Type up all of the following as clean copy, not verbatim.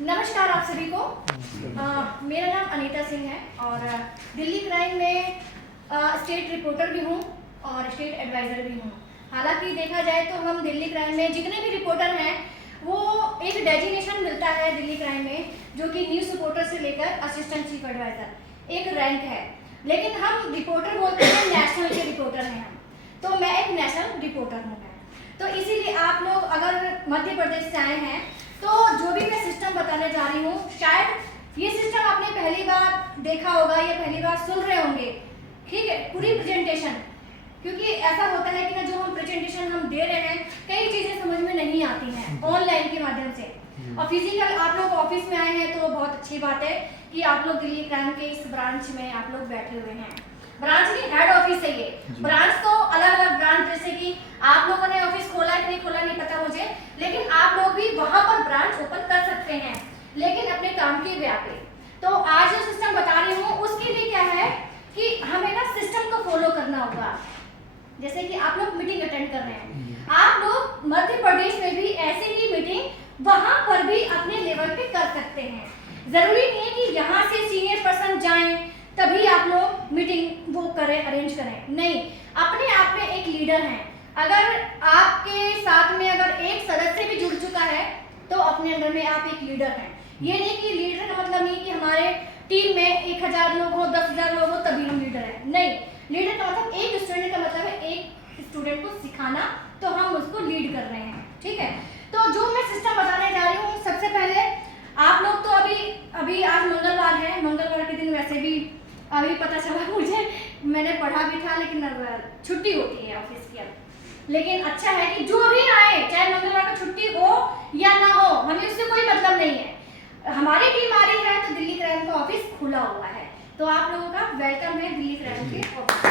नमस्कार आप सभी को। मेरा नाम अनीता सिंह है और दिल्ली क्राइम में स्टेट रिपोर्टर भी हूँ और स्टेट एडवाइज़र भी हूँ। हालांकि देखा जाए तो हम दिल्ली क्राइम में जितने भी रिपोर्टर हैं वो एक डेजिग्नेशन मिलता है दिल्ली क्राइम में, जो कि न्यूज़ रिपोर्टर से लेकर असिस्टेंट चीफ एडवाइज़र एक रैंक है। लेकिन हम रिपोर्टर बोलते हैं नेशनल के रिपोर्टर हैं हम, तो मैं एक नेशनल रिपोर्टर हूँ। तो इसीलिए आप लोग अगर मध्य प्रदेश से आए हैं तो जो भी मैं सिस्टम बताने जा रही हूँ, शायद ये सिस्टम आपने पहली बार देखा होगा या पहली बार सुन रहे होंगे। ठीक है, पूरी प्रेजेंटेशन, क्योंकि ऐसा होता है कि ना जो हम प्रेजेंटेशन हम दे रहे हैं कई चीज़ें समझ में नहीं आती हैं ऑनलाइन के माध्यम से, और फिजिकल आप लोग ऑफिस में आए हैं तो बहुत अच्छी बात है कि आप लोग दिल्ली क्राइम के इस ब्रांच में आप लोग बैठे हुए हैं। ब्रांच की हेड ऑफिस है ये। ब्रांच तो अलग अलग ब्रांच, जैसे कि आप लोगों ने ऑफिस खोला है कि नहीं खोला नहीं पता मुझे, लेकिन आप लोग भी वहां पर ब्रांच ओपन कर सकते हैं, लेकिन अपने काम के व्याप पे। तो आज जो सिस्टम बता रही हूँ उसके लिए क्या है कि हमें ना सिस्टम को फॉलो करना होगा। जैसे कि आप लोग मीटिंग अटेंड कर रहे हैं, आप लोग मध्य प्रदेश में भी ऐसे ही मीटिंग वहां पर भी अपने लेवल पे कर सकते हैं। जरूरी नहीं है कि यहाँ से सीनियर पर्सन जाएं तभी आप लोग मीटिंग वो करें, अरेंज करें, नहीं, अपने आप में एक लीडर हैं। अगर आपके साथ में अगर एक सदस्य भी जुड़ चुका है तो अपने अंदर में आप एक लीडर हैं। ये नहीं कि लीडर का मतलब नहीं कि हमारे टीम में 1000 लोग हो, 10,000 लोग हो तभी हम लीडर हैं, नहीं। लीडर का मतलब एक स्टूडेंट का मतलब है एक स्टूडेंट को सिखाना, तो हम उसको लीड कर रहे हैं। ठीक है, तो जो मैं सिस्टम बताने जा रही हूँ, सबसे पहले आप लोग तो अभी आज मंगलवार है, मंगलवार के दिन वैसे भी अभी पता चला मुझे, मैंने पढ़ा भी था, लेकिन छुट्टी होती है ऑफिस की अब। लेकिन अच्छा है कि जो भी आए, चाहे मंगलवार को छुट्टी हो या ना हो, हमें उससे कोई मतलब नहीं है। हमारी टीम आ रही है तो दिल्ली क्राइम का ऑफिस खुला हुआ है, तो आप लोगों का वेलकम है दिल्ली क्राइम के ऑफिस।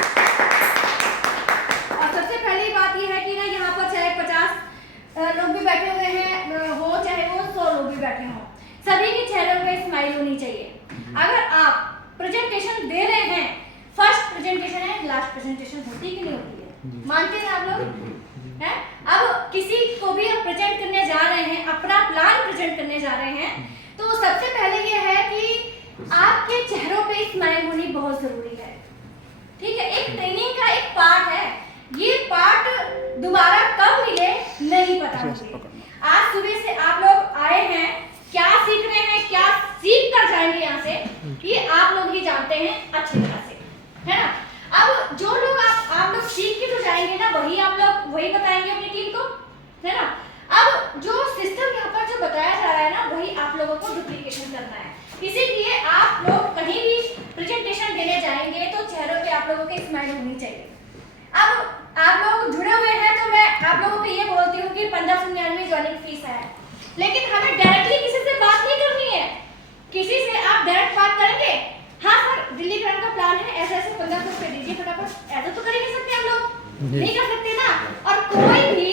और सबसे पहली बात यह है कि ना यहाँ पर चाहे 50 लोग भी बैठे हुए हैं हो, चाहे वो 100 लोग भी बैठे हों, सभी के चेहरों पे स्माइल होनी चाहिए। अगर आप प्रेजेंटेशन दे रहे हैं, फर्स्ट प्रेजेंटेशन है, लास्ट प्रेजेंटेशन होती कि नहीं होती है, मानते हैं आप लोग हैं? अब किसी को भी आप प्रेजेंट करने जा रहे हैं, अपना प्लान प्रेजेंट करने जा रहे हैं, तो सबसे पहले ये है कि आपके चेहरों पे स्माइल होनी बहुत जरूरी है। ठीक है, एक ट्रेनिंग का एक पार्ट है, ये पार्ट दोबारा कब मिले नहीं पता मुझे। आज सुबह से आप लोग आए हैं, क्या सीख रहे हैं, क्या सीख कर जाएंगे यहाँ से, ये आप लोग ही जानते हैं अच्छी तरह से, है ना। अब जो लोग आप लोग सीख के तो जाएंगे ना, वही आप लोग वही बताएंगे अपनी टीम को, है ना। अब जो सिस्टम यहाँ पर जो बताया जा रहा है ना, वही आप लोगों को डुप्लीकेशन करना है। इसीलिए आप लोग कहीं भी प्रेजेंटेशन देने जाएंगे तो चेहरों पे आप लोगों के स्माइल होनी चाहिए। अब आप लोग जुड़े हुए हैं तो मैं आप लोगों को ये बोलती हूँ कि 1599 ज्वाइनिंग फीस है, लेकिन हमें डायरेक्टली किसी से बात नहीं करनी है। किसी से आप डायरेक्ट बात करेंगे, हाँ सर दिल्ली क्राइम का प्लान है, ऐसे ऐसे 1500 रुपए दीजिए फटाफट, ऐसा तो कर ही नहीं सकते हम लोग, नहीं कर सकते ना। और कोई भी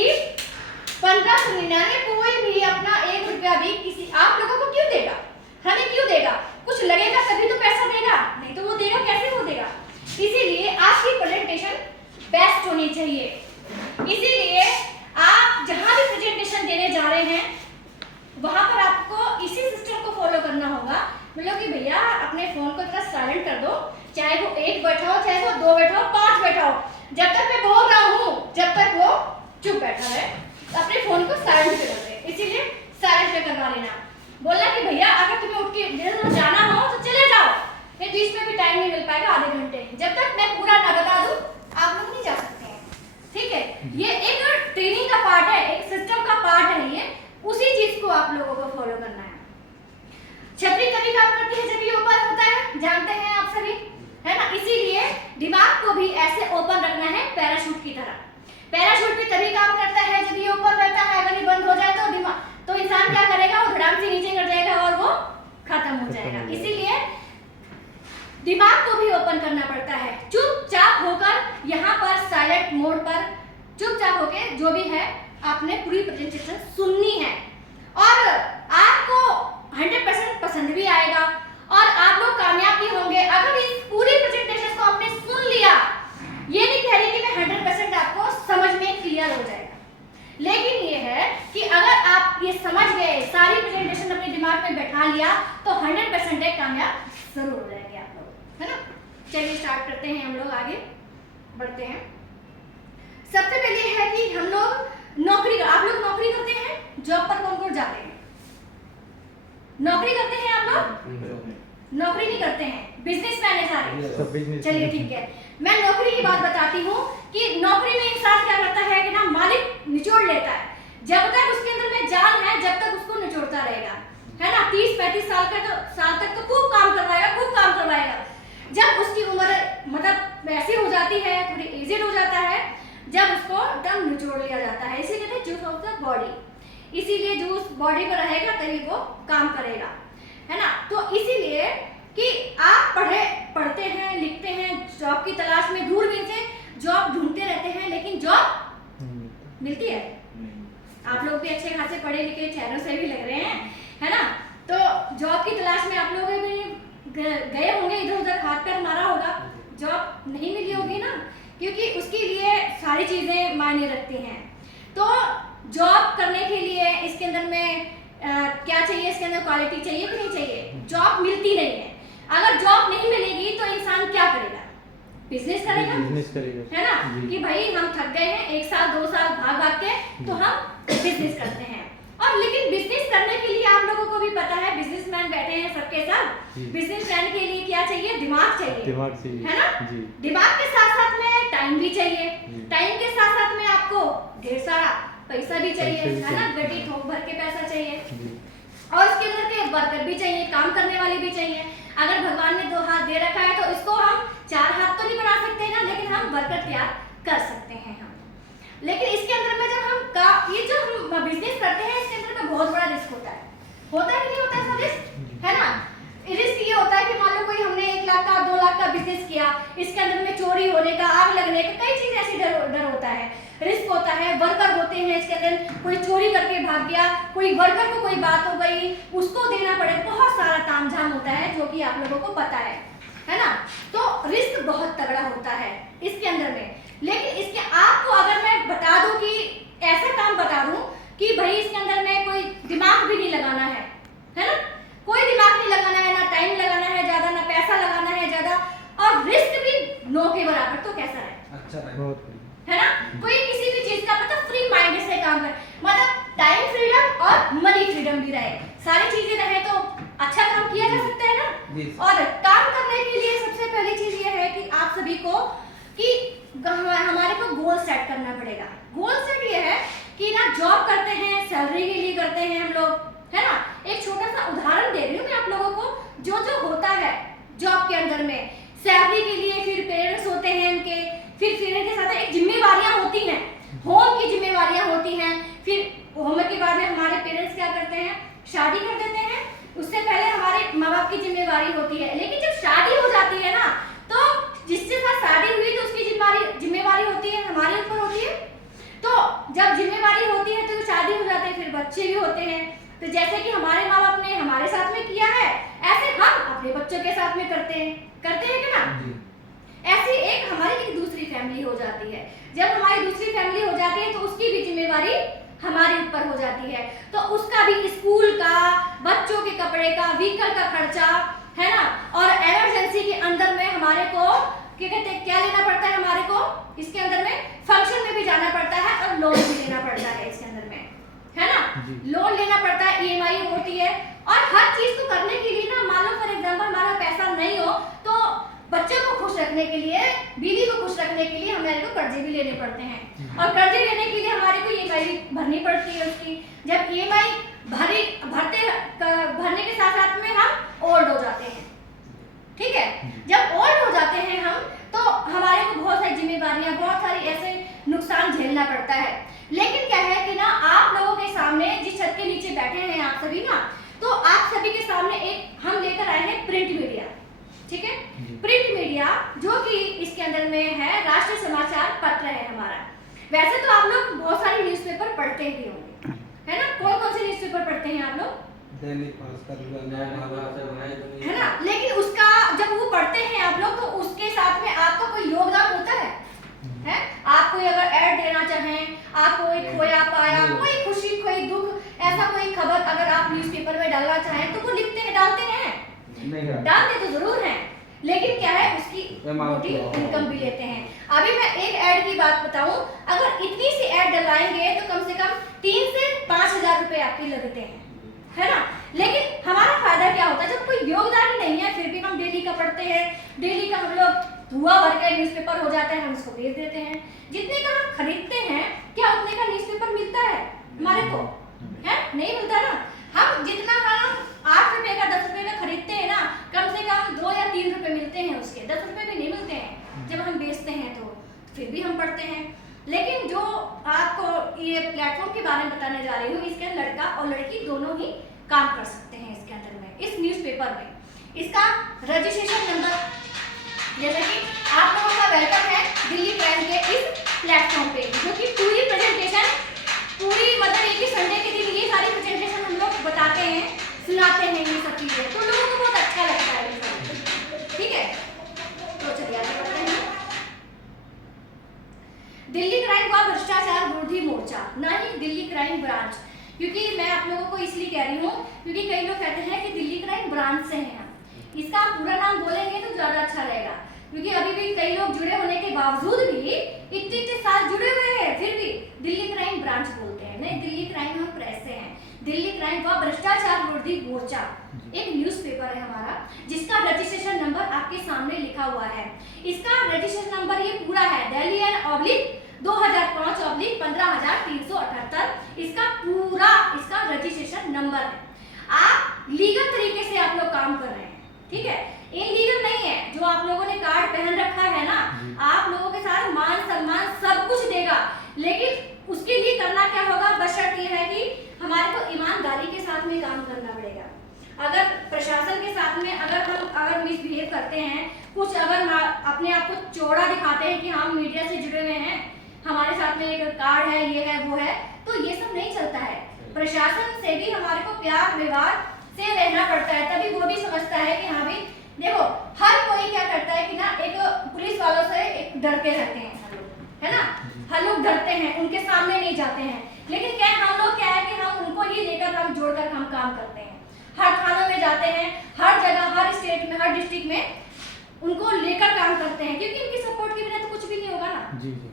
1599 कोई भी अपना 1 रुपया भी किसी आप लोगों को क्यों देगा, हमें क्यों देगा? कुछ लगेगा तभी तो पैसा देगा, नहीं तो वो देगा कैसे, वो देगा। इसीलिए आपकी प्रेजेंटेशन बेस्ट होनी चाहिए। इसीलिए आप जहां भी प्रेजेंटेशन देने जा रहे हैं वहां पर आपको इसी सिस्टम को फॉलो करना होगा। मतलब कि भैया अपने फोन को थोड़ा साइलेंट कर दो, चाहे वो 1 बैठा हो, चाहे वो 2 बैठा हो, 5 बैठा हो, जब तक मैं बोल रहा हूँ जब तक वो चुप बैठा है, अपने फोन को साइलेंट कर दे। इसीलिए साइलेंट पे करवा लेना, बोलना कि भैया अगर तुम्हें उठ के जाना हो तो चले जाओ, फिर बीच में भी टाइम नहीं मिल पाएगा, आधे घंटे, जब तक मैं पूरा ना बता दूं आप लोग नहीं जा सकते हैं। ठीक है, ये एक ट्रेनिंग का पार्ट है, एक सिस्टम का पार्ट है, ये उसी चीज को आप लोगों को फॉलो करना है। छतरी तभी काम करती है जब ये ऊपर होता है, जानते हैं आप सभी, है ना। इसीलिए दिमाग को भी ऐसे ओपन रखना है पैराशूट की तरह। पैराशूट भी तभी काम करता है जब ये ऊपर रहता है, अगर ये बंद हो जाए तो दिमाग तो इंसान क्या करेगा, वो धड़ाम से नीचे कर जाएगा और वो खत्म हो जाएगा। इसीलिए दिमाग को भी ओपन करना पड़ता है, चुपचाप होकर यहाँ पर साइलेंट मोड पर चुपचाप होकर जो भी है आपने पूरी प्रेजेंटेशन सुननी है, और आपको 100% पसंद भी आएगा और आप लोग कामयाब भी होंगे अगर इस पूरी प्रेजेंटेशन को आपने सुन लिया। ये नहीं कह रही कि मैं 100% आपको समझ में क्लियर हो जाएगा, लेकिन ये कि अगर आप ये समझ गए, सारी प्रेजेंटेशन अपने दिमाग में बैठा लिया, तो 100% कामयाब जरूर हो जाएंगे आप लोग, है ना। चलिए स्टार्ट करते हैं, हम लोग आगे बढ़ते हैं। सबसे पहले है कि हम लोग नौकरी, आप लोग नौकरी करते हैं, जॉब पर कौन कौन जाते हैं? नौकरी करते हैं आप लोग? नौकरी नहीं करते हैं, बिजनेसमैन है सारे। चलिए ठीक है, मैं नौकरी की बात बताती हूँ कि नौकरी में इंसान क्या करता है कि ना, मालिक निचोड़ लेता है। जब तक उसके अंदर में जान है, जब तक उसको निचोड़ता रहेगा, है ना। 30-35 साल तक तो खूब काम करवाएगा, खूब काम करवाएगा। जब उसकी उम्र मतलब ऐसी हो जाती है, थोड़ी एजेड हो जाता है, जब उसको एकदम निचोड़ लिया जाता है। इसी कहते हैं जूस ऑफ द बॉडी। इसीलिए जूस बॉडी पर रहेगा तभी वो काम करेगा, है ना। तो इसीलिए कि आप पढ़ते हैं, लिखते हैं, जॉब की तलाश में दूरबीन से जॉब ढूंढते रहते हैं, लेकिन जॉब मिलती है? आप लोग भी अच्छे खासे पढ़े लिखे चेहरों से भी लग रहे हैं, है ना। तो जॉब की तलाश में आप लोग भी गए होंगे, इधर उधर हाथ पैर मारा होगा, जॉब नहीं मिली होगी ना, क्योंकि उसके लिए सारी चीजें मायने रखती हैं। तो जॉब करने के लिए इसके अंदर में क्या चाहिए, इसके अंदर क्वालिटी चाहिए कि नहीं चाहिए? जॉब मिलती नहीं है। अगर जॉब नहीं मिलेगी तो इंसान क्या करेगा? बिजनेस करेगा, है ना। कि भाई हम थक गए हैं, 1 साल 2 साल भाग भाग के, तो हम बिजनेस करते हैं। और लेकिन बिजनेस करने के लिए आप लोगों को भी पता है, बिजनेसमैन बैठे हैं सबके साथ, बिजनेसमैन के लिए क्या चाहिए? दिमाग चाहिए, है ना। दिमाग के साथ साथ में टाइम भी चाहिए, टाइम के साथ साथ में आपको ढेर सारा पैसा भी चाहिए, है ना। गड्डी ठोक भर के पैसा चाहिए, और इसके अंदर के वर्कर भी चाहिए, काम करने वाले भी चाहिए। अगर भगवान ने 2 हाथ दे रखा है तो इसको हम 4 हाथ तो नहीं बना सकते ना, लेकिन हम वर्कर तैयार कर सकते हैं हम। लेकिन इसके अंदर में जब हम ये जो हम बिजनेस करते हैं, इसके अंदर में बहुत बड़ा रिस्क होता है कि नहीं होता है रिस्क, है ना। रिस्क ये होता है कि मान लो कोई हमने 1 लाख का 2 लाख का बिजनेस किया, इसके अंदर में चोरी होने का, आग लगने का, कई चीज ऐसी डर होता है, रिस्क होता है। वर्कर होते हैं, इसके अंदर कोई चोरी करके भाग गया, कोई वर्कर को कोई बात हो गई, उसको देना पड़े, बहुत सारा तामझाम होता है, जो कि आप लोगों को पता है ना। तो रिस्क बहुत तगड़ा होता है इसके अंदर में। लेकिन इसके आपको अगर मैं बता दूं कि ऐसा काम बता दूं कि भाई इसके अंदर में कोई दिमाग भी नहीं लगाना है ना, कोई दिमाग नहीं लगाना है, ना टाइम लगाना है ज्यादा, ना पैसा लगाना है ज्यादा, और रिस्क भी नो के बराबर, तो कैसा है? अच्छा है ना। कोई किसी भी चीज का मतलब फ्री माइंड से काम करे, मतलब टाइम फ्रीडम और मनी फ्रीडम भी रहे, सारी चीजें रहे तो अच्छा काम किया जा सकता है ना। और काम करने के लिए सबसे पहली चीज ये है कि आप सभी को कि हमारे को गोल सेट करना पड़ेगा। गोल सेट ये है कि ना जॉब करते हैं, सैलरी के लिए करते हैं हम लोग, है ना। एक छोटा सा उदाहरण दे रही हूँ मैं आप लोगों को, जो होता है जॉब के अंदर में, सैलरी के लिए फिर पेरेंट्स होते हैं उनके, फिर के साथ एक जिम्मेवारियां होती हैं, होम की जिम्मेवारियां होती हैं। फिर होम के बाद में हमारे पेरेंट्स क्या करते हैं? शादी कर देते हैं। उससे पहले हमारे माँ बाप की जिम्मेवारी होती है, लेकिन जब शादी हो जाती है ना, तो जिसके साथ शादी हुई तो उसकी जिम्मेवारी होती है, हमारे ऊपर होती है। तो जब जिम्मेवारी होती है तो शादी हो जाती है, फिर बच्चे भी होते हैं। तो जैसे कि हमारे माँ बाप ने हमारे साथ में किया है, ऐसे हम अपने बच्चों के साथ में करते हैं कि ना। ऐसी एक हमारी एक दूसरी फैमिली हो जाती है। जब हमारी दूसरी फैमिली हो जाती है तो उसकी भी जिम्मेवारी हमारे ऊपर हो जाती है। तो उसका भी स्कूल का, बच्चों के कपड़े का, व्हीकल का खर्चा, है ना। और इमरजेंसी के अंदर में हमारे को क्या लेना पड़ता है? हमारे को इसके अंदर में फंक्शन में भी जाना पड़ता है और लोन भी लेना पड़ता है इसके अंदर में, है ना। लोन लेना पड़ता है, EMI होती है, और हर चीज को करने के लिए ना, मान लो फॉर एग्जाम्पल हमारा पैसा नहीं हो तो बच्चों को खुश रखने के लिए, बीवी को खुश रखने के लिए हमारे को कर्जे भी लेने पड़ते हैं, और कर्जे लेने के लिए हमारे को EMI भरनी पड़ती है उसकी। जब EMI भरने के साथ साथ में हम ओल्ड हो जाते हैं, ठीक है। जब ओल्ड हो जाते हैं हम, तो हमारे को बहुत सारी जिम्मेदारियां, बहुत सारी ऐसे नुकसान झेलना पड़ता है। लेकिन क्या है कि ना, आप लोगों के सामने जिस छत के नीचे बैठे हैं आप सभी ना, तो आप सभी के सामने एक हम लेकर आए हैं प्रिंट मीडिया, ठीक है। प्रिंट मीडिया जो कि इसके अंदर में है राष्ट्रीय समाचार पत्र है हमारा। वैसे तो आप लोग बहुत सारे न्यूज़पेपर पढ़ते ही होंगे, है ना। कौन कौन से न्यूज़पेपर पढ़ते हैं आप लोग? दैनिक भास्कर, है ना। लेकिन उसका जब वो पढ़ते हैं आप लोग, तो उसके साथ में आपका कोई योगदान होता है? आप कोई अगर ऐड देना चाहें, आप कोई खोया पाया, कोई खुशी खोई डालते तो जरूर हैं, लेकिन क्या है उसकी मोटी इनकम भी लेते हैं। अभी मैं एक ऐड की बात बताऊं, अगर इतनी सी ऐड डलवाएंगे तो कम से कम 3 से 5,000 रुपए आपके लगते हैं, है ना। लेकिन हमारा फायदा क्या होता है, जब कोई योगदान ही नहीं है फिर भी हम डेली का पढ़ते हैं, डेली का हम लोग हुआ भर का न्यूज़पेपर हो जाता है, हम उसको भेज देते हैं। जितने का हम खरीदते हैं क्या उतने का न्यूज़पेपर मिलता है हमारे को, है नहीं मिलता ना। हम जितना हम 8 रुपए का 10 रुपए का खरीदते हैं ना, कम से कम 2 या 3 रुपए मिलते हैं उसके, 10 रुपए भी नहीं मिलते हैं जब हम बेचते हैं तो फिर भी हम पढ़ते हैं। लेकिन जो आपको ये प्लेटफॉर्म के बारे में बताने जा रही हूँ, इसके अंदर लड़का और लड़की दोनों ही काम कर सकते हैं इसके अंदर में, इस न्यूज़पेपर में। इसका रजिस्ट्रेशन नंबर, जैसे कि आप लोगों का वेलकम है दिल्ली क्राइम के इस प्लेटफॉर्म पे, जो कि पूरी प्रेजेंटेशन मतलब एक ही संडे के दिन ये सारी प्रेजेंटेशन हम लोग बताते हैं, सुनाते हैं ये सब चीजें, तो लोगों को बहुत अच्छा लगता है। ठीक है, तो चलिए आगे बढ़ते हैं। दिल्ली क्राइम व भ्रष्टाचार विरोधी मोर्चा, ना ही दिल्ली क्राइम ब्रांच, क्योंकि मैं आप लोगों को इसलिए कह रही हूँ क्योंकि कई लोग कहते हैं कि दिल्ली क्राइम ब्रांच से हैं। इसका पूरा नाम बोलेंगे तो ज्यादा अच्छा रहेगा, क्योंकि अभी भी कई लोग जुड़े होने के बावजूद भी इतने साल जुड़े हुए हैं फिर भी दिल्ली क्राइम ब्रांच बोलते हैं। नहीं, दिल्ली क्राइम हम प्रेस से हैं। दिल्ली क्राइम व भ्रष्टाचार विरोधी मोर्चा एक न्यूज़पेपर है हमारा, जिसका रजिस्ट्रेशन नंबर आपके सामने लिखा हुआ है। इसका रजिस्ट्रेशन नंबर ये पूरा है दिल्ली एन 2005/15378, इसका पूरा इसका रजिस्ट्रेशन नंबर है। आप लीगल तरीके से आप लोग काम कर रहे हैं, ठीक है, इनलीगल नहीं है। जो आप लोगों ने कार्ड पहन रखा है ना, आप लोगों के साथ मान सम्मान सब कुछ देगा, लेकिन उसके लिए करना क्या होगा, बशर्त ये है कि हमारे को ईमानदारी के साथ में काम करना पड़ेगा। अगर प्रशासन के साथ में अगर मिसबिहेव करते हैं, कुछ अगर अपने आप को चौड़ा दिखाते हैं कि हम मीडिया से जुड़े हुए हैं, हमारे साथ में एक कार्ड है, ये है वो है, तो ये सब नहीं चलता है। प्रशासन से भी हमारे को प्यार व्यवहार से रहना पड़ता है, तभी वो भी समझता है कि हाँ भाई देखो, हर कोई क्या करता है कि ना एक पुलिस वालों से एक डरते रहते हैं, है ना, हर लोग डरते हैं, उनके सामने नहीं जाते हैं। लेकिन क्या हम लोग क्या है कि हम उनको ही लेकर हम जोड़कर हम काम करते हैं, हर थानों में जाते हैं, हर जगह, हर स्टेट में, हर डिस्ट्रिक्ट में उनको लेकर काम करते हैं, क्योंकि उनकी सपोर्ट के बिना तो कुछ भी नहीं होगा ना। जी जी।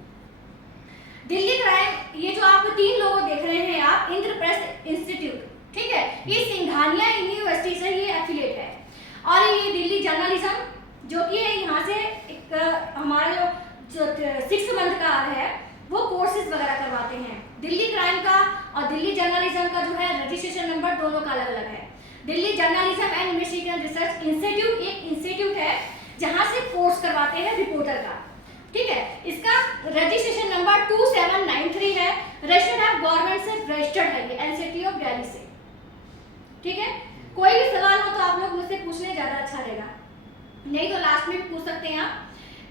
दिल्ली क्राइम, ये जो आप 3 लोग देख रहे हैं आप, इंद्रप्रस्थ इंस्टीट्यूट, ठीक है, ये सिंघानिया यूनिवर्सिटी से ये एफिलिएट है, और ये दिल्ली जर्नलिज्म जो कि यहाँ से एक हमारा जो 6 मंथ का है वो कोर्सेज वगैरह करवाते हैं। दिल्ली क्राइम का और दिल्ली जर्नलिज्म का जो है रजिस्ट्रेशन नंबर दोनों का अलग अलग है। Delhi journalism and investigation research institute एक इंस्टीट्यूट है जहाँ से कोर्स करवाते हैं रिपोर्टर का, ठीक है। इसका रजिस्ट्रेशन नंबर 2793 है, रजिस्टर्ड है गवर्नमेंट से, रजिस्टर्ड है ये एनसीटी ऑफ दिल्ली से, ठीक है। कोई भी सवाल हो तो आप लोग मुझसे पूछने ज्यादा अच्छा रहेगा, नहीं तो लास्ट में भी पूछ सकते हैं आप,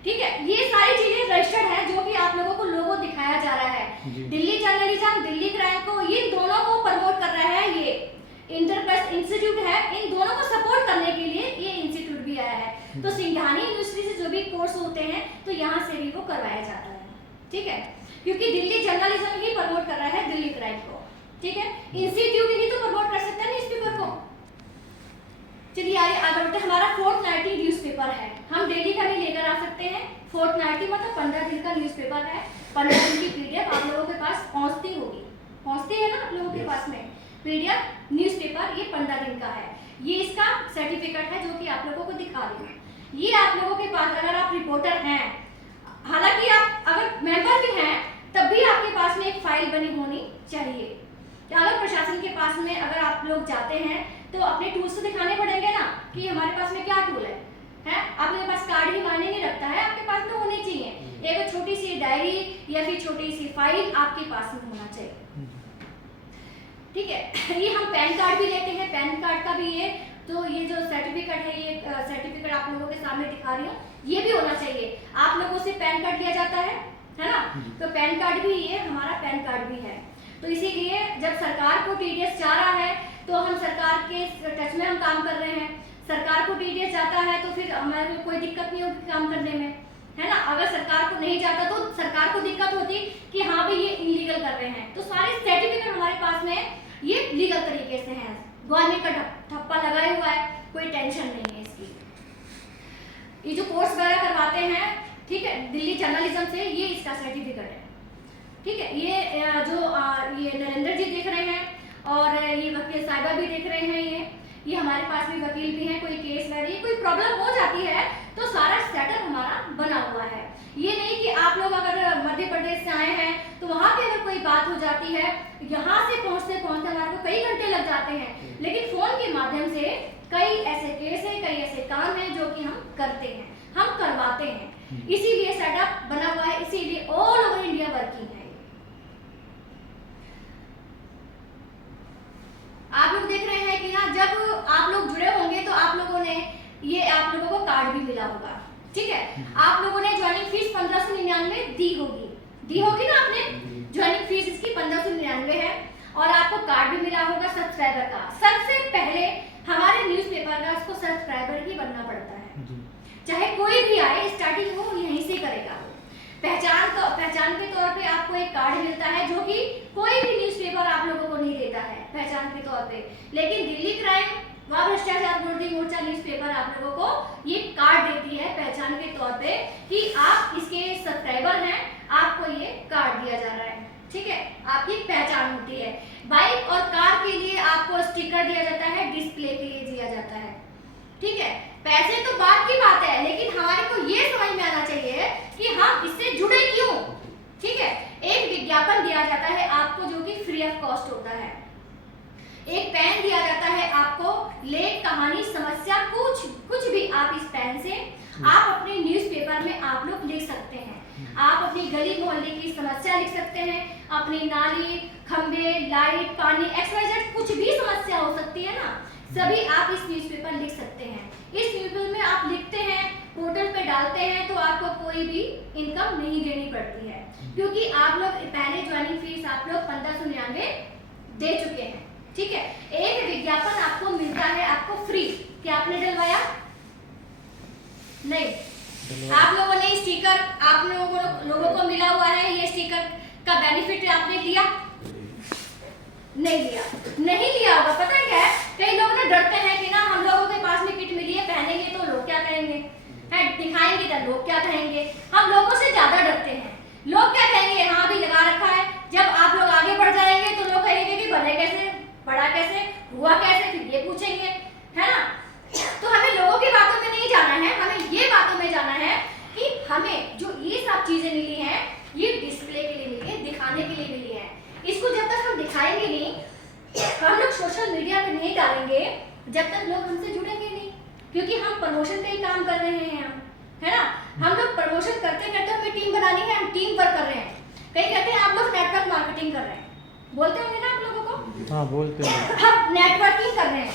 ठीक है। ये सारी चीजें रजिस्टर्ड है जो कि आप लोगों को लोगो दिखाया जा रहा है। दिल्ली जर्नलिज्म, दिल्ली क्राइम को, ये दोनों को प्रमोट कर रहा है, ये इंद्रप्रस्थ इंस्टीट्यूट है, इन दोनों को सपोर्ट करने के लिए ये इंस्टीट्यूट भी आया है। तो सिंघानी यूनिवर्सिटी से जो भी कोर्स होते हैं तो यहाँ से भी वो करवाया जाता है, ठीक है, क्योंकि दिल्ली जर्नलिज्म ही प्रमोट कर रहा है दिल्ली क्राइम को, ठीक है। इंस्टीट्यूट ही तो प्रमोट कर सकता है न्यूज़पेपर को। चलिए आगे बढ़ते हैं। हमारा फोर्टनाइटली न्यूज़पेपर है, हम डेली का भी लेकर आ सकते हैं। फोर्टनाइटली मतलब 15 दिन का न्यूज़पेपर है, 15 दिन की पीडीएफ आप लोगों के पास पहुंचती होगी, पहुंचती है ना आप लोगों के पास में पीडीएफ न्यूज़पेपर, ये 15 दिन का है। ये इसका सर्टिफिकेट है जो कि आप लोगों को दिखा देंगे। ये आप लोगों के पास, अगर आप रिपोर्टर हैं, हालांकि आप अगर मेंबर भी हैं, तब भी आपके पास में एक फाइल बनी होनी चाहिए। अगर प्रशासन के पास में अगर आप लोग जाते हैं तो अपने टूल्स तो दिखाने पड़ेंगे ना कि हमारे पास में क्या टूल है, आपके पास कार्ड ही मायने नहीं रखता है, आपके पास में होनी चाहिए एक छोटी सी डायरी या फिर छोटी सी फाइल आपके पास में होना चाहिए, ठीक है। ये हम पैन कार्ड भी लेते हैं, पैन कार्ड का भी ये, तो ये जो सर्टिफिकेट है, ये सर्टिफिकेट आप लोगों के सामने दिखा रही हूँ, ये भी होना चाहिए। आप लोगों से पैन कार्ड लिया जाता है ना, तो पैन कार्ड भी, ये हमारा पैन कार्ड भी है। तो इसीलिए जब सरकार को टीडीएस जा रहा है तो हम सरकार के टच में हम काम कर रहे हैं, सरकार को टीडीएस जाता है तो फिर हमारे कोई दिक्कत नहीं होगी काम करने में, है ना। अगर सरकार को नहीं जाता तो सरकार को दिक्कत होती कि हाँ भाई ये इलीगल कर रहे हैं। तो सारे सर्टिफिकेट हमारे पास में ये लीगल तरीके से हैं, गवर्नमेंट का ठप्पा लगाया हुआ है, कोई टेंशन नहीं है। ये जो कोर्स वगैरह करवाते हैं, ठीक है, दिल्ली जर्नलिज्म से, ये इसका सर्टिफिकेट है, ठीक है। ये जो ये नरेंद्र जी देख रहे हैं और ये वकील साहिबा भी देख रहे हैं, ये हमारे पास भी वकील भी हैं। कोई केस वगैरह कोई प्रॉब्लम हो जाती है तो सारा सेटअप हमारा बना हुआ है। ये नहीं कि आप लोग अगर मध्य प्रदेश से आए हैं तो वहाँ पे अगर कोई बात हो जाती है, यहाँ से पहुँचते पहुँचते हमारे को कई घंटे लग जाते हैं, लेकिन फोन के माध्यम से कई ऐसे केस है, कई ऐसे काम है जो कि हम करते हैं, हम करवाते हैं। इसीलिए सेटअप बना हुआ है, इसीलिए ऑल ओवर इंडिया वर्किंग है। आप लोग देख रहे हैं कि ना, जब आप लोग जुड़े होंगे तो आप लोगों ने ये आप लोगों को कार्ड भी मिला होगा, ठीक है। आप लोगों ने ज्वाइनिंग फीस 1599 दी होगी ना आपने। ज्वाइनिंग फीस इसकी 1599 है और आपको कार्ड भी मिला होगा सब्सक्राइबर का। सबसे पहले हमारे न्यूज़पेपर का उसको सब्सक्राइबर ही बनना पड़ता है, चाहे कोई भी आए, स्टार्टिंग वो यहीं से करेगा। पहचान के तौर पे आपको एक कार्ड मिलता है जो कि कोई भी न्यूज़पेपर आप लोगों को नहीं देता है पहचान के तौर पे, लेकिन दिल्ली क्राइम व भ्रष्टाचार विरोधी मोर्चा न्यूज़पेपर आप लोगों को ये कार्ड देती है पहचान के तौर पे कि आप इसके सब्सक्राइबर हैं, आपको ये कार्ड दिया जा रहा है, ठीक है, आपकी पहचान होती है। बाइक और कार के लिए आपको स्टिकर दिया जाता है, डिस्प्ले के लिए दिया जाता है, ठीक है। पैसे तो बात की बात है, लेकिन हमारे को ये समझ में आना चाहिए कि हम इससे जुड़े क्यों, ठीक है। एक विज्ञापन दिया जाता है आपको जो कि फ्री ऑफ कॉस्ट होता है। एक पेन दिया जाता है आपको, लेख, कहानी, समस्या, कुछ भी आप इस पेन से आप अपने न्यूज़पेपर में आप लोग लिख सकते हैं। आप अपनी गली मोहल्ले की समस्या लिख सकते हैं, अपनी नाली, खंबे, लाइट, पानी, XYZ कुछ भी समस्या हो सकती है ना, सभी आप इस न्यूज़पेपर लिख सकते हैं। इस न्यूज़पेपर में आप लिखते हैं, पोर्टल पे डालते हैं तो आपको कोई भी इनकम नहीं देनी पड़ती है, क्योंकि आप लोग पहले ज्वाइनिंग फीस आप लोग 1599 दे चुके हैं, ठीक है। एक विज्ञापन आपको मिलता है, आपको फ्री। क्या आपने डलवाया? नहीं। आप लोगों ने स्टिकर आप लोगों को मिला हुआ है, ये स्टिकर का बेनिफिट आपने लिया? नहीं लिया होगा। पता है क्या है, कई लोग ना डरते हैं कि ना हम लोगों के पास में किट मिली है, पहनेंगे तो लोग क्या कहेंगे, है दिखाएंगे तो लोग क्या कहेंगे। हम लोगों से ज्यादा डरते हैं, लोग क्या कहेंगे, हाँ भी लगा रखा है। जब आप लोग आगे बढ़ जाएंगे तो लोग कहेंगे कि बने कैसे, बड़ा कैसे, हुआ कैसे, फिर ये पूछेंगे, है ना। तो हमें लोगों की बातों में नहीं जाना है, हमें ये बातों में जाना है कि हमें जो ये सब चीजें मिली हैं, ये डिस्प्ले के लिए मिली है, दिखाने के लिए मिली है। इसको जब तक हम दिखाएंगे नहीं, हम लोग सोशल मीडिया पे नहीं डालेंगे, जब तक लोग हमसे जुड़ेंगे नहीं, क्योंकि हम प्रमोशन का ही काम कर रहे हैं हम, है ना। हम लोग प्रमोशन करते करते हमें टीम बनानी है, हम टीम वर्क कर रहे हैं। कई कहते हैं आप लोग नेटवर्क मार्केटिंग कर रहे हैं, बोलते होंगे ना आप लोगों को। हाँ बोलते हैं। हम नेटवर्किंग कर रहे हैं,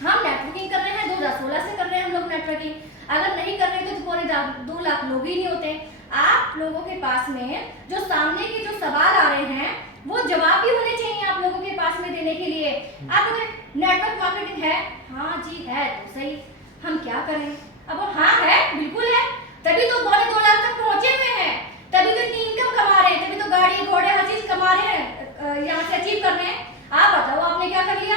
हम नेटवर्किंग कर रहे हैं, 2016 से कर रहे हैं हम लोग नेटवर्किंग। अगर नहीं कर रहे तो पूरे 2 लाख लोग ही नहीं होते। आप लोगों के पास में जो सामने के जो सवाल आ रहे हैं वो जवाब भी होने चाहिए आप लोगों के पास में देने के लिए। आप नेटवर्क मार्केटिंग है, हाँ जी है तो सही, हम क्या करें। अब हाँ है, बिल्कुल है, तभी तो 2 लाख तक पहुंचे हुए हैं, तभी तो इतनी इनकम कमा रहे हैं, तभी तो गाड़ी घोड़े हर चीज कमा रहे हैं, यहाँ से अचीव कर रहे हैं। आप बताओ आपने क्या कर लिया,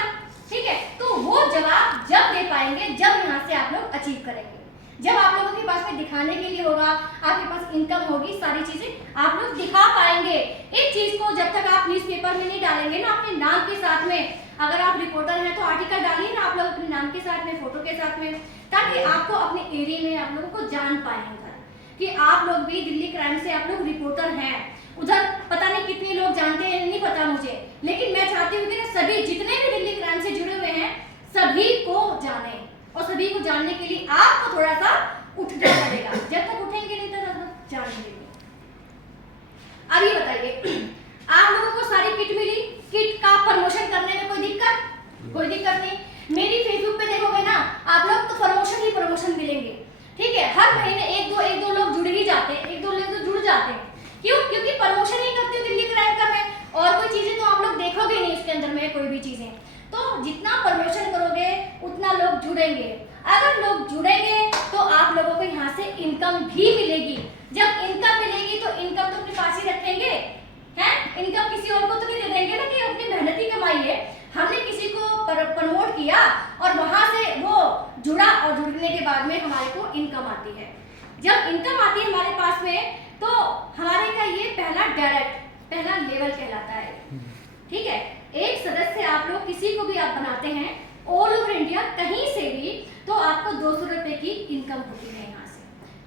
ठीक है। तो वो जवाब जब दे पाएंगे जब यहाँ से आप लोग अचीव करेंगे, जब आप लोगों के पास में दिखाने के लिए होगा, आपके पास इनकम होगी, सारी चीजें आप लोग दिखा पाएंगे। इस चीज को जब तक आप न्यूज़पेपर में नहीं डालेंगे ना अपने नाम के साथ में, अगर आप रिपोर्टर हैं तो आर्टिकल डालिए ना आप लोग अपने नाम के साथ में, फोटो के साथ में, ताकि आपको अपने एरिया में आप लोगों को जान पाए उधर कि आप लोग भी दिल्ली क्राइम से आप लोग रिपोर्टर हैं। उधर पता नहीं कितने लोग जानते हैं, नहीं पता मुझे, लेकिन मैं चाहती हूँ कि ना सभी जितने भी दिल्ली क्राइम से जुड़े हुए हैं सभी को जाने, और सभी को जानने के लिए आपको थोड़ा सा उठना पड़ेगा। जब तक उठेंगे नहीं तब तक जानेंगे नहीं। अब ये बताइए, आप लोगों को सारी किट मिली, किट का प्रमोशन करने में कोई दिक्कत नहीं। मेरी फेसबुक पे देखोगे ना आप लोग तो प्रमोशन ही प्रमोशन मिलेंगे, ठीक है। हर महीने एक दो लोग जुड़ ही जाते हैं, एक दो लोग तो जुड़ जाते हैं। क्यों? क्योंकि प्रमोशन ही करते हो दिल्ली क्राइम का में, और कोई चीजें तो आप लोग देखोगे नहीं उसके अंदर में, कोई भी चीजें। तो जितना प्रमोशन करोगे उतना लोग जुड़ेंगे, अगर लोग जुड़ेंगे तो आप लोगों को यहाँ से इनकम भी मिलेगी। जब इनकम मिलेगी तो इनकम तो अपने पास ही रखेंगे, हैं? इनकम किसी और को तो नहीं दे देंगे ना कि अपनी मेहनत ही कमाई है। हमने किसी को प्रमोट किया और वहां से वो जुड़ा, और जुड़ने के बाद में हमारे को इनकम इनकम आती है। जब इनकम आती है हमारे पास में तो हमारे का ये पहला लेवल कहलाता है। ठीक है, एक सदस्य आप लोग किसी को भी आप बनाते हैं ऑल ओवर इंडिया कहीं से भी, तो आपको 200 रुपए की इनकम होती है। यहाँ से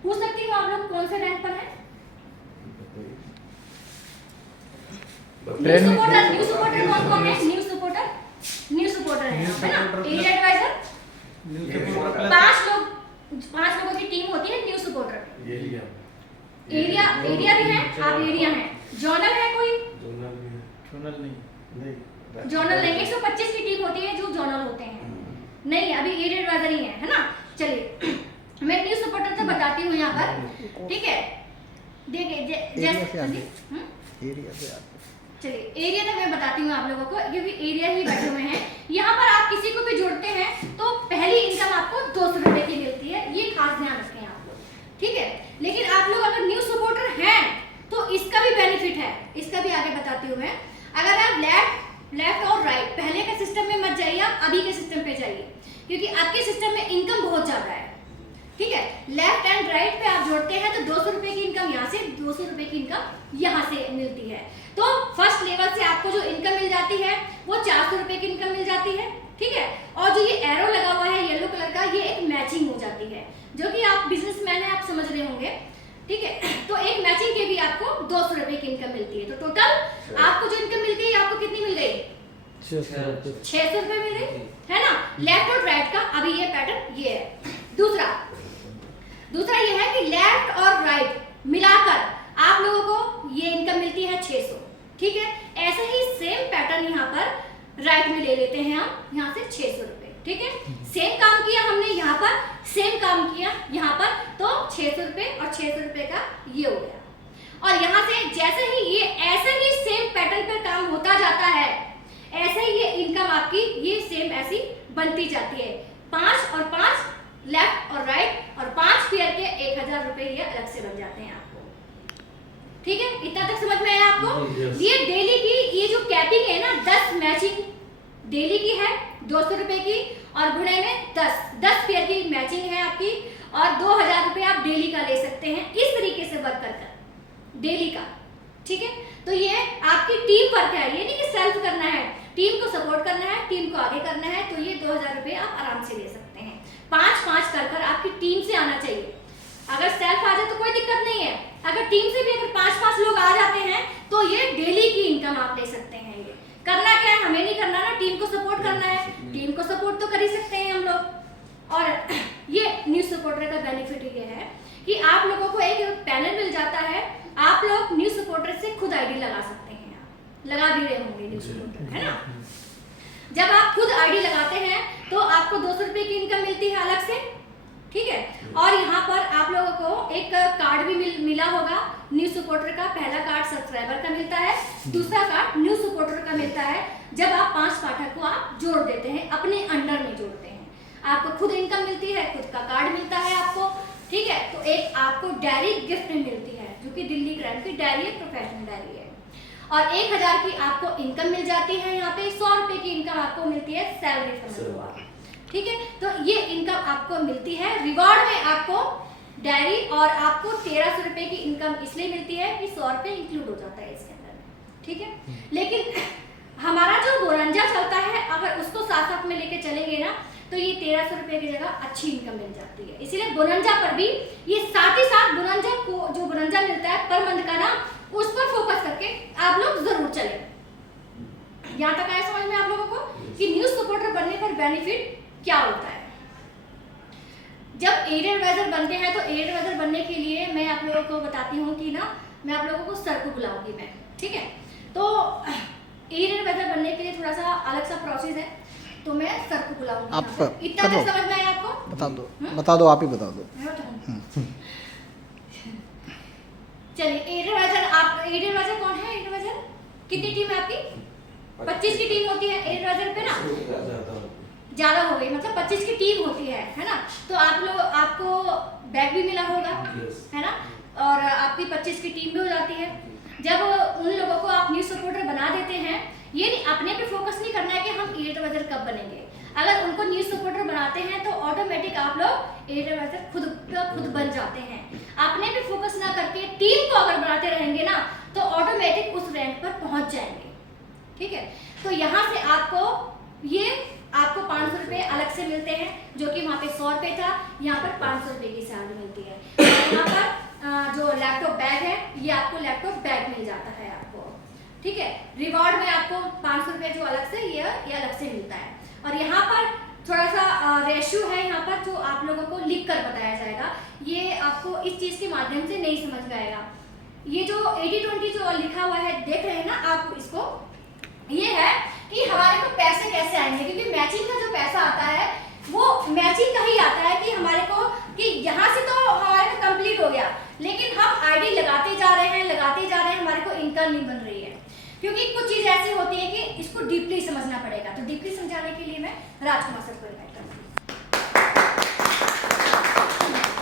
पूछ सकती हूँ आप लोग कौन से रैंक पर है? न्यूज़ सपोर्टर कौन कौन है? न्यूज़ सपोर्टर है ना, एरिया एडवाइजर, 5 लोगों की टीम होती है न्यूज़ सपोर्टर। एरिया भी है, आप एरिया हैं। जर्नल है कोई? जर्नल नहीं, 125 की टीम होती है जो जर्नल होते हैं। नहीं, अभी एरिया एडवाइजर ही है ना। चलिए मैं न्यूज़ सपोर्टर तो बताती हूँ यहाँ पर। ठीक है, देखिए चलिए एरिया तक मैं बताती हूँ आप लोगों को, क्योंकि एरिया ही बैठे हुए हैं। यहाँ पर आप किसी को भी जोड़ते हैं तो पहली इनकम आपको 200 रुपए की मिलती है, ये खास ध्यान रखें आप लोग। ठीक है, लेकिन आप लोग अगर न्यूज़ सपोर्टर हैं तो इसका भी बेनिफिट है, इसका भी आगे बताती हूँ मैं। अगर आप लेफ्ट और राइट पहले के सिस्टम में मत जाइए, आप अभी के सिस्टम पे जाइए, क्योंकि आपके सिस्टम में इनकम बहुत ज्यादा है। ठीक है, लेफ्ट एंड राइट पे आप जोड़ते हैं तो 200 रुपए की इनकम यहाँ से, 200 रुपए की इनकम यहाँ से मिलती है। तो फर्स्ट लेवल से आपको जो इनकम मिल जाती है वो 400 रुपए की इनकम मिल जाती है। ठीक है, और जो ये एरो लगा हुआ है येलो कलर का, ये एक मैचिंग हो जाती है, जो कि आप बिजनेसमैन है, आप समझ रहे होंगे। ठीक है, तो एक मैचिंग के भी आपको 200 रुपए की इनकम मिलती है। तो टोटल आपको जो इनकम मिलती है आपको कितनी मिल गई? 600 रुपए मिल गई, है ना। लेफ्ट और राइट का अभी ये पैटर्न ये है। दूसरा ये है कि लेफ्ट और राइट मिलाकर आप लोगों को ये इनकम मिलती है 600। ठीक है, ऐसा ही सेम पैटर्न यहाँ पर राइट में ले लेते हैं हम, यहाँ से 600 रुपए। ठीक है, सेम काम किया हमने यहाँ पर, सेम काम किया यहाँ पर, तो 600 रुपए और 600 रुपए का ये हो गया। और यहाँ से जैसे ही ये ऐसे ही सेम पैटर्न पर काम होता जाता है, ऐसे ही ये इनकम आपकी ये सेम ऐसी बनती जाती है। 5 और 5 लेफ्ट और राइट और 5 पेयर के 1000 रुपए ये अलग से बन जाते हैं आपको। ठीक है, इतना तक समझ में आया आपको? ये डेली की ये जो कैपिंग है ना, 10 मैचिंग डेली की है 200 रुपए की, और गुणे में 10 पेयर की मैचिंग है आपकी, और 2000 रुपए आप डेली का ले सकते हैं इस तरीके से वर्क कर डेली का। ठीक है, तो ये आपकी टीम वर्क है, ये नहीं कि सेल्फ करना है, टीम को सपोर्ट करना है, टीम को आगे करना है। तो ये 2000 रुपए आप आराम से ले सकते हैं। 5-5 कर आपकी टीम से आना चाहिए। अगर सेल्फ आ जाए तो कोई दिक्कत नहीं है, अगर टीम से भी अगर 5-5 लोग आ जाते हैं तो ये डेली की इनकम आप ले सकते हैं। ये करना क्या है, हमें नहीं करना ना, टीम को सपोर्ट करना है। टीम को सपोर्ट तो कर ही सकते हैं हम लोग। और ये न्यूज़ सपोर्टर का बेनिफिट ये है कि आप लोगों को एक पैनल मिल जाता है, आप लोग न्यूज़ सपोर्टर से खुद आईडी लगा सकते हैं। आप लगा भी रहे होंगे न्यूज़ सपोर्टर, है ना। जब आप खुद आईडी लगाते हैं तो आपको 200 रुपए की इनकम मिलती है अलग से। ठीक है, और यहाँ पर आप लोगों को एक कार्ड भी मिला होगा न्यूज़ सपोर्टर का। पहला कार्ड सब्सक्राइबर का मिलता है, दूसरा कार्ड न्यूज़ सपोर्टर का मिलता है। जब आप 5 पाठक को आप जोड़ देते हैं, अपने अंडर में जोड़ते हैं, आपको खुद इनकम मिलती है, खुद का कार्ड मिलता है आपको। ठीक है, तो एक आपको डायरी गिफ्ट में मिलती है, जो कि दिल्ली क्राइम की डायरी है, प्रोफेशनल डायरी है। और 1000 की आपको इनकम मिल जाती है। यहाँ पे 100 रुपए की इनकम आपको मिलती है सैलरी समझ लो आप। ठीक है, तो ये इनकम आपको मिलती है। रिवॉर्ड में आपको डायरी और आपको 1300 रुपए की इनकम इसलिए मिलती है कि 100 रुपए इंक्लूड हो जाता है इसके अंदर। ठीक है, लेकिन हमारा जो बोरंजा चलता है, अगर उसको साथ साथ में लेके चलेंगे ना, तो ये 1300 रुपए की जगह अच्छी इनकम मिल जाती है। इसीलिए बोरंजा पर भी ये साथ ही साथ बोरंजा को जो बोरंजा मिलता है पर मंथ का ना, उस पर फोकस करके आप लोग जरूर चलें। यहाँ तक आया समझ में आप लोगों को कि न्यूज़ सपोर्टर बनने पर बेनिफिट क्या होता है। जब एरिया एडवाइजर बनते हैं तो एरिया एडवाइजर बनने के लिए मैं आप लोगों को बताती हूँ कि ना, मैं आप लोगों को सर को बुलाऊंगी मैं। ठीक है, तो एरिया एडवाइजर बनने के लिए थोड़ा सा अलग सा प्रोसेस है, तो मैं सर को बुलाऊंगी। आप इतना तक समझ में आया आपको? बता दो, आप ही बता दो। चलिए एरिया एडवाइजर कौन है? एरिया एडवाइजर कितनी टीम है आपकी? 25 की टीम होती है एरिया एडवाइजर पे ना, ज्यादा हो गई, मतलब 25 की टीम होती है ना। तो आपको बैग भी मिला होगा, है ना, और आपकी 25 की टीम भी हो जाती है। जब उन लोगों को आप न्यूज़ सपोर्टर बना देते हैं, ये नहीं अपने पे फोकस नहीं करना है कि हम एरिया एडवाइजर कब बनेंगे। अगर उनको न्यूज़ सपोर्टर बनाते हैं तो ऑटोमेटिक आप लोग एड एडवाइजर खुद बन जाते हैं। आपने भी फोकस ना करके टीम को अगर बनाते रहेंगे ना तो ऑटोमेटिक उस रैंक पर पहुंच जाएंगे। ठीक है, तो यहाँ से आपको 500 रुपये अलग से मिलते हैं, जो कि वहाँ पे 100 रुपये था, यहाँ पर 500 रुपये की सैलरी मिलती है। और यहाँ पर जो लैपटॉप बैग है, ये आपको लैपटॉप बैग मिल जाता है आपको। ठीक है, रिवॉर्ड में आपको 500 रुपये जो अलग से ये अलग से मिलता है। और यहाँ पर थोड़ा सा रेशियो है यहाँ पर जो आप लोगों को लिख कर बताया जाएगा, ये आपको इस चीज़ के माध्यम से नहीं समझ में आएगा। ये जो 80-20 जो लिखा हुआ है देख रहे हैं ना आप इसको, ये है कि हमारे को पैसे कैसे आएंगे, क्योंकि मैचिंग का जो पैसा आता है वो मैचिंग का ही आता है कि हमारे को कि यहाँ से तो हमारे को कंप्लीट हो गया, लेकिन हम आईडी लगाते जा रहे हैं, हमारे को इनकम नहीं बन रही है। क्योंकि कुछ चीज़ ऐसी होती है कि इसको डीपली समझना पड़ेगा। तो डीपली समझाने के लिए मैं राजकुमार सर को